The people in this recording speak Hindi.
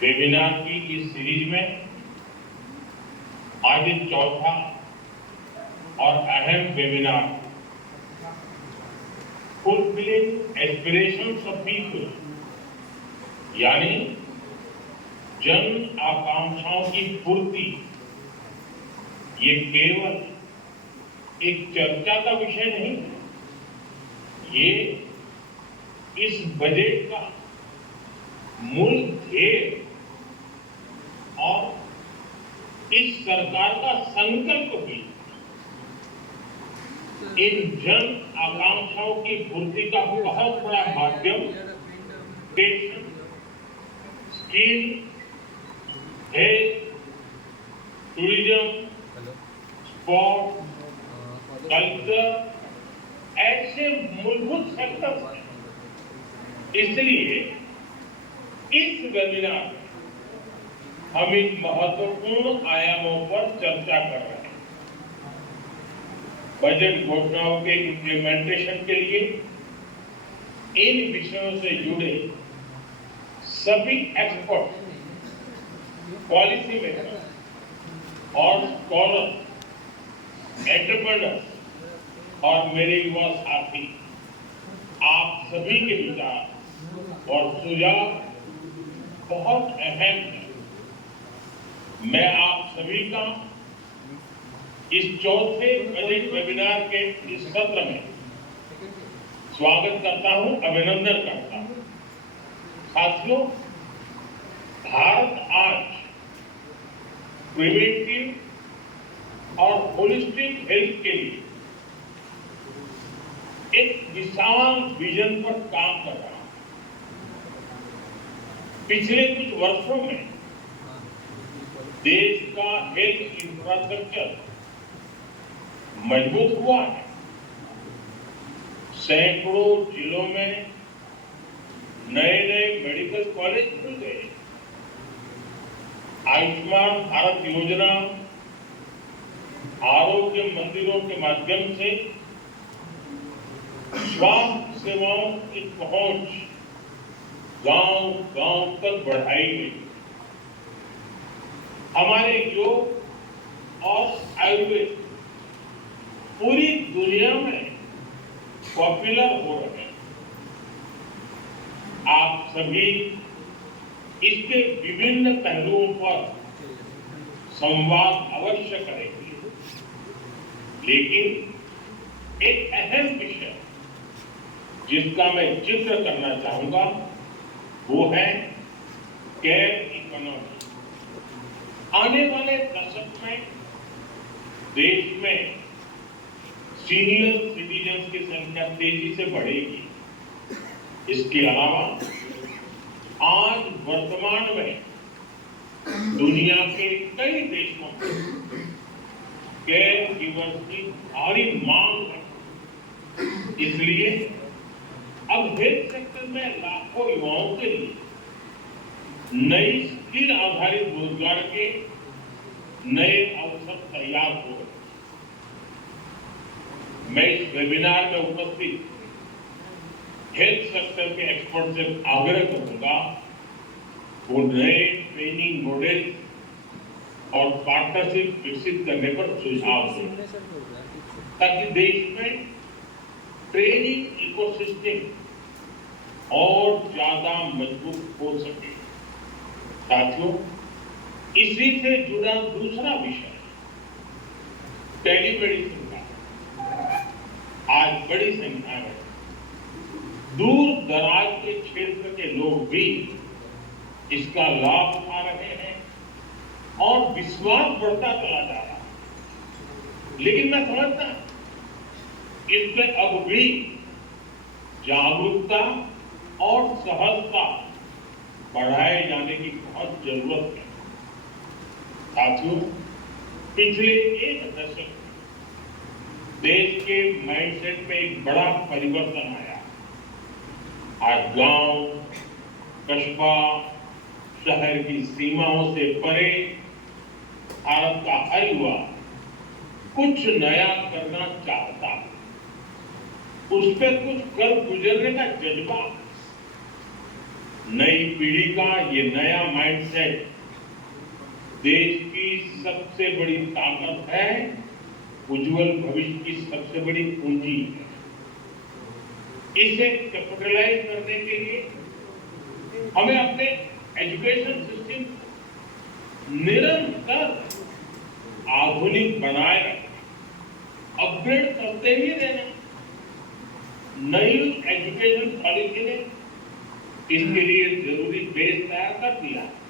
वेबिनार की इस सीरीज में आज चौथा और अहम webinar fulfilling aspirations of people यानी जन आकांक्षाओं की पूर्ति। ये केवल एक चर्चा का विषय नहीं, ये इस बजट का मूल ध्येय और इस सरकार का संकल्प भी इन जन आकांक्षाओं की पूर्ति का बहुत बड़ा माध्यम skill, health, tourism, sport, culture ऐसे मूलभूत सेक्टर हैं। इसलिए इस वेबिनार में हम इन महत्वपूर्ण आयामों पर चर्चा कर रहे हैं। बजट घोषणाओं के इम्प्लीमेंटेशन के लिए इन विषयों से जुड़े सभी एक्सपर्ट, पॉलिसी मेकर और स्कॉलर, एंटरप्रेन्योर और मेरे युवा साथी, आप सभी के विचार और सुझाव बहुत अहम है। मैं आप सभी का इस चौथे बजट वेबिनार के इस सत्र में स्वागत करता हूं, अभिनंदन करता हूं। साथियों, भारत आज प्रिवेंटिव और होलिस्टिक हेल्थ के लिए एक विशाल विजन पर काम कर रहा है। पिछले कुछ वर्षों में देश का हेल्थ इंफ्रास्ट्रक्चर मजबूत हुआ है। सैकड़ों जिलों में नए नए मेडिकल कॉलेज खुल गए। आयुष्मान भारत योजना, आरोग्य मंदिरों के माध्यम से स्वास्थ्य सेवाओं की पहुंच गांव-गांव तक बढ़ाई गई। हमारे योग और आयुर्वेद पूरी दुनिया में पॉपुलर हो रहे हैं। आप सभी इसके विभिन्न पहलुओं पर संवाद अवश्य करेंगे, लेकिन एक अहम विषय जिसका मैं जिक्र करना चाहूंगा वो है केयर इकोनॉमी। आने वाले दशक में देश में सीनियर सिटीजन्स की संख्या तेजी से बढ़ेगी। इसके अलावा आज वर्तमान में दुनिया के कई देशों में केयर गिवर्स की भारी मांग है। इसलिए अब हेल्थ सेक्टर में लाखों युवाओं के लिए नई स्किल आधारित रोजगार के नए अवसर तैयार हो रहे हैं। मैं इस वेबिनार में उपस्थित हेल्थ सेक्टर के एक्सपर्ट से आग्रह करूंगा वो नए ट्रेनिंग मॉडल और पार्टनरशिप विकसित करने पर सुझाव दें, ताकि देश में ट्रेनिंग इकोसिस्टम और ज्यादा मजबूत हो सके। साथियों, इसी से जुड़ा दूसरा विषय टेलीमेडिसिन का। आज बड़ी संख्या में दूर दराज के क्षेत्र के लोग भी इसका लाभ उठा रहे हैं और विश्वास बढ़ता चला जा रहा है। लेकिन मैं समझता हूं इसमें अब भी जागरूकता और सहजता बढ़ाए जाने की बहुत जरूरत है। साथियों, पिछले एक दशक देश के माइंडसेट में एक बड़ा परिवर्तन आया। आज गांव, कस्बा, शहर की सीमाओं से परे भारत का हर युवा कुछ नया करना चाहता है। उस पर कुछ कर गुजरने का जज्बा नई पीढ़ी का ये नया माइंडसेट देश की सबसे बड़ी ताकत है, उज्जवल भविष्य की सबसे बड़ी पूंजी है। इसे कैपिटलाइज करने के लिए हमें अपने एजुकेशन सिस्टम निरंतर आधुनिक बनाए रखना, अपग्रेड करते ही रहना। नई एजुकेशन पॉलिसी ने इसके लिए जरूरी बेस तैयार कर दिया है।